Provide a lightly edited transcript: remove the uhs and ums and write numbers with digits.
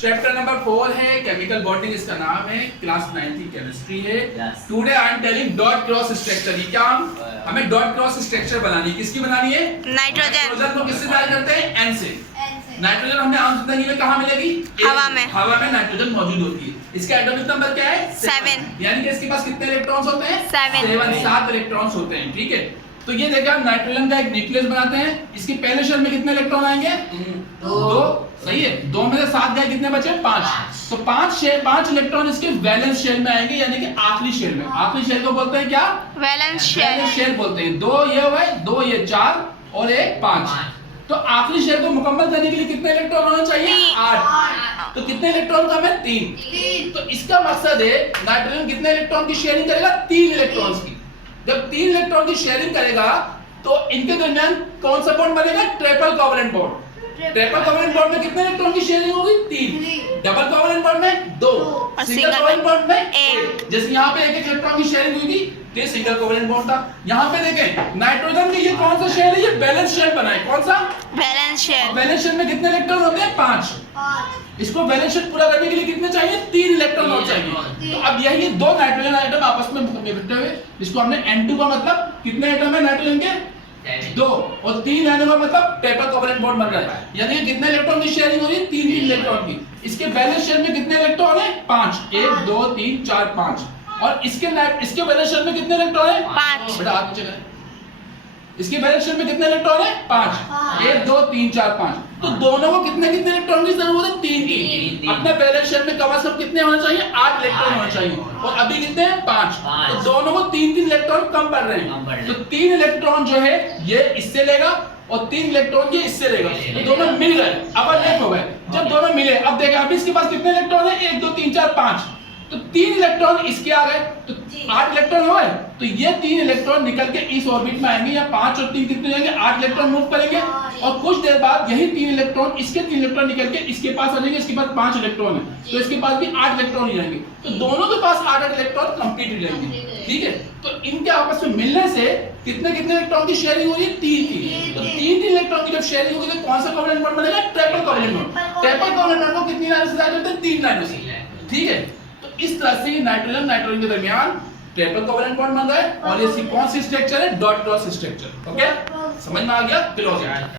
Chapter number 4 है chemical bonding, इसका नाम है, क्लास 9 की केमिस्ट्री है। Today I am telling dot cross structure. ये क्या, हमें डॉट क्रॉस स्ट्रक्चर बनानी है। किसकी बनानी है? नाइट्रोजन को किससे तैयार करते हैं? एन से। नाइट्रोजन हमें आम जिंदगी में कहाँ मिलेगी? हवा में। हवा में नाइट्रोजन मौजूद होती है। इसका एटॉमिक नंबर क्या है? 7। यानी कि इसके पास कितने इलेक्ट्रॉन्स होते हैं? 7 इलेक्ट्रॉन्स होते हैं। ठीक है, तो ये देखा, नाइट्रोजन का एक न्यूक्लियस बनाते हैं। इसके पहले शेल में कितने इलेक्ट्रॉन आएंगे? 2। सही है, 2 में से 7 गए, कितने बचे? 5। तो 5 इलेक्ट्रॉन इसके वैलेंस शेल में आएंगे, यानी कि आखिरी शेल में। आखिरी शेल को बोलते हैं क्या? वैलेंस शेल बोलते हैं। 2 ये हुए, 2 ये 4 और 1 5। तो आखिरी शेल को मुकम्मल करने के लिए कितने इलेक्ट्रॉन होना चाहिए? 8। तो कितने इलेक्ट्रॉन का है? 3। तो इसका मकसद है नाइट्रोजन कितने इलेक्ट्रॉन की शेयरिंग करेगा? 3 इलेक्ट्रॉन्स की। जब 3 इलेक्ट्रॉन की शेयरिंग करेगा तो इनके दरमियान कौन सा बॉन्ड बनेगा? Triple covalent bond. Triple covalent bond में कितने इलेक्ट्रॉन की शेयरिंग होगी? 3। डबल कोवलेंट बॉन्ड में 2 और सिंगल कोवलेंट बॉन्ड में 1। जैसे यहाँ पे एक इलेक्ट्रॉन की शेयरिंग हुई थी, ये सिंगल कोवलेंट बॉन्ड था। यहाँ पे देखें नाइट्रोजन के ये कौन सा शेल है? ये बैलेंस शेल बना है। कौन सा? Balance shell. बैलेंस शेल में कितने इलेक्ट्रॉन होते हैं? 5। इसको बैलेंस शेल पूरा करने के लिए कितने चाहिए? 3 इलेक्ट्रॉन और चाहिए। तो अब यही 2 नाइट्रोजन आइटम आपस में इकट्ठे हुए, जिसको हमने N2 का मतलब कितने आइटम है नाइट्रोजन के? 2 और 3 आने का मतलब ट्रिपल कोवलेंट बॉन्ड बन रहा है। यानी कि कितने इलेक्ट्रॉन की शेयरिंग हो रही है? 3 इलेक्ट्रॉन की। इसके बैलेंस शेल में कितने इलेक्ट्रॉन है? 5। 1 2 3 4 5। और इसके बैलेंस शेल में कितने इलेक्ट्रॉन है? 5। बेटा हाथ नीचे करें। इसके बैलेंस शेल में कितने इलेक्ट्रॉन है? 5। 1 2 3 4 5। तो दोनों को कितने कितने इलेक्ट्रॉन की जरूरत है? 3 की। अपने बैलेंस शेल में कम से कम कितने होने चाहिए? 8 इलेक्ट्रॉन होने चाहिए। और अभी कितने हैं? 5। तो दोनों को 3 इलेक्ट्रॉन कम पड़ रहे हैं। तो 3 इलेक्ट्रॉन जो है ये इससे लेगा और 3 इलेक्ट्रॉन ये इससे लेगा। तो दोनों मिल गए, ओवरलैप हो गए। जब दोनों मिले, अब देखा अभी इसके पास कितने इलेक्ट्रॉन है? 1 2 3 4 5। तो 3 इलेक्ट्रॉन इसके आ गए, तो 8 इलेक्ट्रॉन हो गए। तो ये 3 इलेक्ट्रॉन निकल के इस ऑर्बिट में आएंगे, या 5 और 3 कितने जाएंगे? 8 इलेक्ट्रॉन मूव करेंगे। और कुछ देर बाद यही 3 इलेक्ट्रॉन इसके 3 इलेक्ट्रॉन निकल के इसके पास आ जाएंगे। इसके पास 5 इलेक्ट्रॉन है, तो इसके पास भी 8 इलेक्ट्रॉन ही रहेंगे। तो दोनों के पास 8 इलेक्ट्रॉन कंप्लीट ही रहेंगे। ठीक है, तो इनके आपस में मिलने से कितने कितने इलेक्ट्रॉन की शेयरिंग हो रही है? 3 की। तो 3 इलेक्ट्रॉन की जब शेयरिंग होगी तो कौन सा कोवलेंट बॉन्ड बनेगा? Triple covalent bond. Triple covalent bond को कितनी लाइन से जोड़ते हैं? 3 लाइनों से। ठीक है, तो इस तरह से नाइट्रोजन के दरमियान ट्रिपल कोवलेंट बॉन्ड बन रहा है। और ये कौन सी स्ट्रक्चर है? Dot cross structure. ओके, समझ में आ गया? क्लोज।